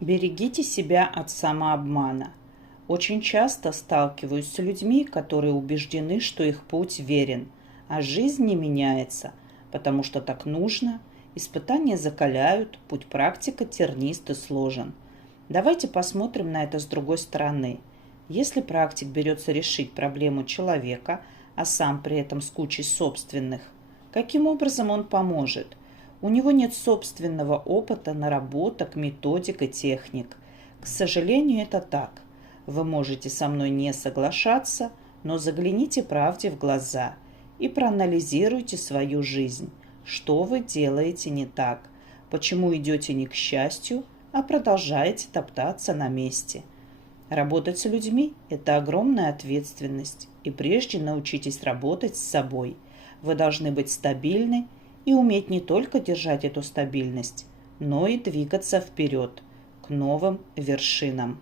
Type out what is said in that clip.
Берегите себя от самообмана. Очень часто сталкиваюсь с людьми, которые убеждены, что их путь верен, а жизнь не меняется, потому что так нужно. Испытания закаляют, путь практика тернист и сложен. Давайте посмотрим на это с другой стороны. Если практик берется решить проблему человека, а сам при этом с кучей собственных, каким образом он поможет? У него нет собственного опыта, наработок, методик и техник. К сожалению, это так. Вы можете со мной не соглашаться, но загляните правде в глаза и проанализируйте свою жизнь. Что вы делаете не так? Почему идете не к счастью, а продолжаете топтаться на месте? Работать с людьми– это огромная ответственность, и прежде научитесь работать с собой. Вы должны быть стабильны и уметь не только держать эту стабильность, но и двигаться вперед, к новым вершинам.